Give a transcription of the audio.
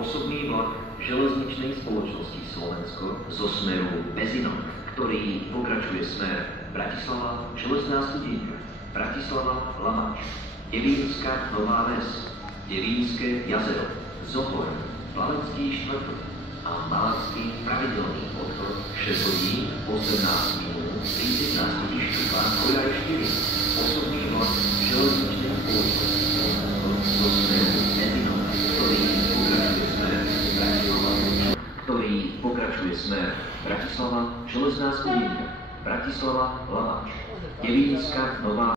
osobný vlak železničnej spoločnosti Slovensko zo smeru Bezinok, ktorý pokračuje smer Bratislava, Železná Studinka, Bratislava, Lamač, Devínska Nová Ves, Devínske jazero, Zohor, Plavecký štvrtok a Malacký pravidelný odchod 6 hodín 18 minút 30 na schodišťu Pán Koľaj 4, osobný vlak železničnej spoločnosti Slovensko zo smeru Bezinok, ktorý pokračuje smer Bratislava, Železná Studinka, Bratislava, Lamač, Devínska Nová